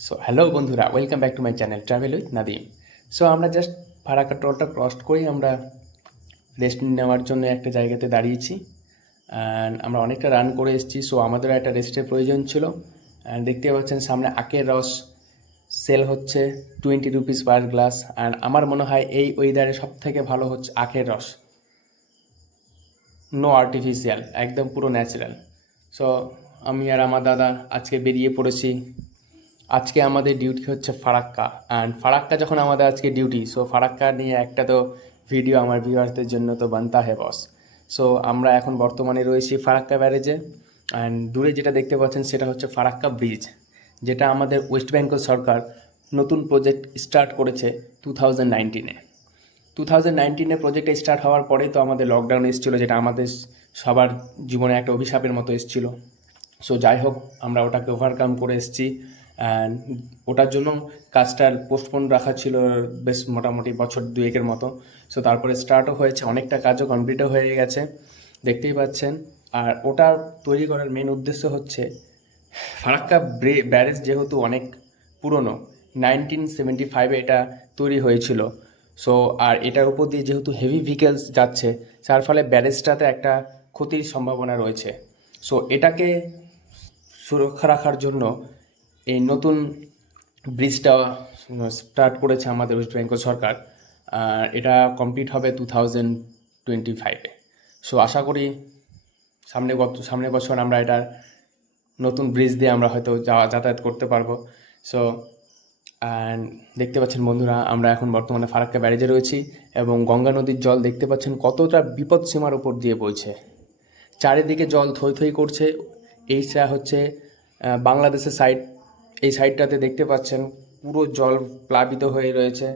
So hello বন্ধুরা, welcome back to my channel travel with Nadim. So আমরা just Farakka টোলটা cross করেই আমরা রেস্ট নেওয়ার জন্য একটা জায়গাতে দাঁড়িয়েছি। অ্যান্ড আমরা অনেকটা রান করে এসেছি, সো আমাদেরও একটা রেস্টের প্রয়োজন ছিল। অ্যান্ড দেখতে পাচ্ছেন সামনে আখের রস সেল হচ্ছে 20 রুপিস পার গ্লাস। অ্যান্ড আমার মনে হয় এই ওয়েদারে সব থেকে ভালো হচ্ছে আখের রস, নো আর্টিফিশিয়াল, একদম পুরো ন্যাচারাল। সো আমি আর আমার দাদা আজকে বেরিয়ে পড়েছি। আজকে আমাদের ডিউটি হচ্ছে ফারাক্কা, অ্যান্ড ফারাক্কা যখন আমাদের আজকে ডিউটি, সো ফারাক্কা নিয়ে একটা তো ভিডিও আমার ভিউয়ার্সদের জন্য তো বানতা হে বস। সো আমরা এখন বর্তমানে রয়েছি ফারাক্কা ব্যারেজে। অ্যান্ড দূরে যেটা দেখতে পাচ্ছেন সেটা হচ্ছে ফারাক্কা ব্রিজ, যেটা আমাদের ওয়েস্ট বেঙ্গল সরকার নতুন প্রজেক্ট স্টার্ট করেছে 2019-এ। 2019-এ প্রজেক্টটা স্টার্ট হওয়ার পরেই তো আমাদের লকডাউন এসেছিলো, যেটা আমাদের সবার জীবনে একটা অভিশাপের মতো এসেছিলো। সো যাই হোক, আমরা ওটাকে ওভারকাম করে এসেছি। অ্যান্ড ওটার জন্য কাজটা পোস্টপোন রাখা ছিল বেশ মোটামুটি বছর দুয়েকের মতো। সো তারপরে স্টার্টও হয়েছে, অনেকটা কাজও কমপ্লিটও হয়ে গেছে, দেখতেই পাচ্ছেন। আর ওটা তৈরি করার মেন উদ্দেশ্য হচ্ছে ফারাক্কা ব্যারেজ যেহেতু অনেক পুরনো, 1975-এ এটা তৈরি হয়েছিল। সো আর এটার উপর দিয়ে যেহেতু হেভি ভেহিকেলস যাচ্ছে, যার ফলে ব্যারেজটাতে একটা ক্ষতির সম্ভাবনা রয়েছে। সো এটাকে সুরক্ষা রাখার জন্য এই নতুন ব্রিজটা স্টার্ট করেছে আমাদের ওয়েস্ট বেঙ্গল সরকার। আর এটা কমপ্লিট হবে 2025-এ। সো আশা করি সামনের বছর আমরা এটা নতুন ব্রিজ দিয়ে আমরা হয়তো যাতায়াত করতে পারবো। সো অ্যান্ড দেখতে পাচ্ছেন বন্ধুরা, আমরা এখন বর্তমানে ফারাক্কা ব্যারেজে রয়েছি এবং গঙ্গা নদীর জল দেখতে পাচ্ছেন কতটা বিপদ সীমার উপর দিয়ে বইছে। চারিদিকে জল থই থই করছে। এইটা হচ্ছে বাংলাদেশের সাইড। এই সাইডটাতে দেখতে পাচ্ছেন পুরো জল প্লাবিত হয়ে রয়েছে।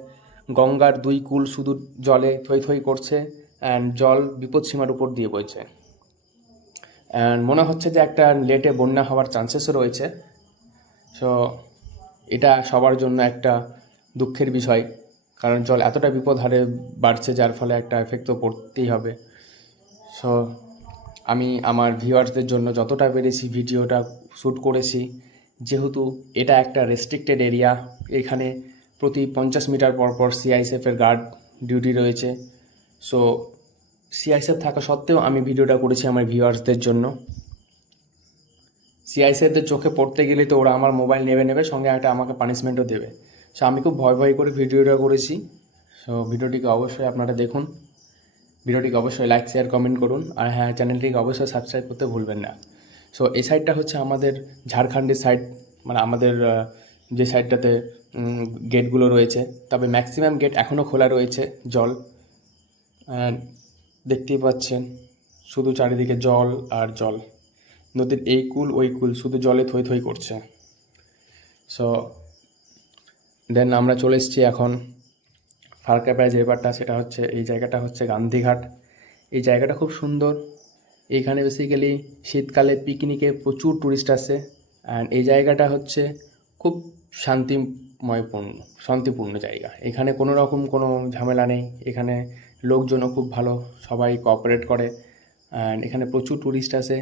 গঙ্গার দুই কূল শুধু জলে থই থই করছে, অ্যান্ড জল বিপদসীমার উপর দিয়ে বইছে। অ্যান্ড মনে হচ্ছে যে একটা লেটে বন্যা হওয়ার চান্সেসও রয়েছে। সো এটা সবার জন্য একটা দুঃখের বিষয়, কারণ জল এতটা বিপদ হারে বাড়ছে, যার ফলে একটা এফেক্ট তো পড়তেই হবে। সো আমি আমার ভিউয়ার্সদের জন্য যতটা পেরেছি ভিডিওটা শ্যুট করেছি। যেহেতু এটা একটা রেস্ট্রিক্টেড এরিয়া, এখানে প্রতি 50 মিটার পর পর সিআইএসএফের গার্ড ডিউটি রয়েছে। সো সিআইএসএফ থাকা সত্ত্বেও আমি ভিডিওটা করেছি আমার ভিউয়ার্সদের জন্য। সিআইএসএফদের চোখে পড়তে গেলে তো ওরা আমার মোবাইল নেবে সঙ্গে একটা আমাকে পানিশমেন্টও দেবে। সো আমি খুব ভয় ভয় করে ভিডিওটা করেছি। সো ভিডিওটিকে অবশ্যই আপনারা দেখুন, ভিডিওটিকে অবশ্যই লাইক শেয়ার কমেন্ট করুন, আর হ্যাঁ, চ্যানেলটিকে অবশ্যই সাবস্ক্রাইব করতে ভুলবেন না। সো এই সাইডটা হচ্ছে আমাদের ঝাড়খণ্ডের সাইড, মানে আমাদের যে সাইডটাতে গেটগুলো রয়েছে, তবে ম্যাক্সিমাম গেট এখনও খোলা রয়েছে। জল দেখতেই পাচ্ছেন, শুধু চারিদিকে জল আর জল। নদীর এই কুল ওই কুল শুধু জলে থই থই করছে। সো দেন আমরা চলে এসেছি এখন ফারাক্কা ব্যারেজ। এবারটা সেটা হচ্ছে, এই জায়গাটা হচ্ছে গান্ধীঘাট। এই জায়গাটা খুব সুন্দর। এইখানে বেসিক্যালি শীতকালে পিকনিকে প্রচুর ট্যুরিস্ট আসে। অ্যান্ড এই জায়গাটা হচ্ছে খুব শান্তিপূর্ণ জায়গা। এখানে কোনো রকম কোনো ঝামেলা নেই। এখানে লোকজনও খুব ভালো, সবাই কোঅপারেট করে। অ্যান্ড এখানে প্রচুর ট্যুরিস্ট আসে।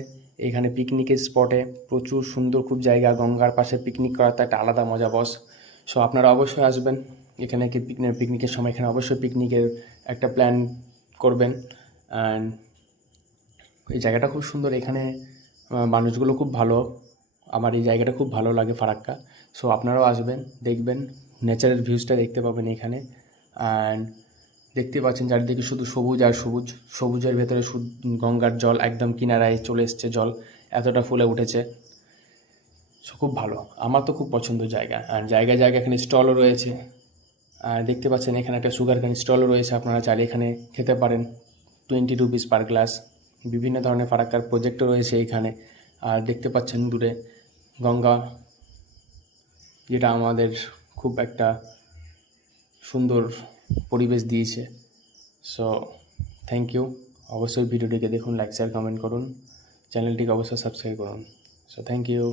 এখানে পিকনিকের স্পটে প্রচুর সুন্দর খুব জায়গা, গঙ্গার পাশে পিকনিক করার তো একটা আলাদা মজা বস। সো আপনারা অবশ্যই আসবেন এখানে, কি পিকনিকের সময় এখানে অবশ্যই পিকনিকের একটা প্ল্যান করবেন। অ্যান্ড এই জায়গাটা খুব সুন্দর। এখানে মানুষগুলো খুব ভালো। আমার এই জায়গাটা খুব ভালো লাগে ফারাক্কা। সো আপনারাও আসবেন, দেখবেন নেচারের ভিউজটা দেখতে পাবেন এখানে। অ্যান্ড দেখতে পাচ্ছেন চারিদিকে শুধু সবুজ আর সবুজ, সবুজের ভেতরে গঙ্গার জল একদম কিনারায় চলে এসছে, জল এতটা ফুলে উঠেছে। সো খুব ভালো, আমার তো খুব পছন্দ জায়গা। আর জায়গায় জায়গায় এখানে স্টলও রয়েছে। আর দেখতে পাচ্ছেন এখানে একটা সুগার কেন স্টলও রয়েছে, আপনারা চাইলে এখানে খেতে পারেন 20 রুপিস পার গ্লাস। বিভিন্ন ধরনের ফারাক্কার প্রজেক্টও রয়েছে এখানে। আর দেখতে পাচ্ছেন দূরে গঙ্গা, যেটা আমাদের খুব একটা সুন্দর পরিবেশ দিয়েছে। So thank you. অবশ্যই ভিডিওটিকে দেখুন, লাইক শেয়ার কমেন্ট করুন, চ্যানেলটিকে অবশ্যই সাবস্ক্রাইব করুন। So thank you.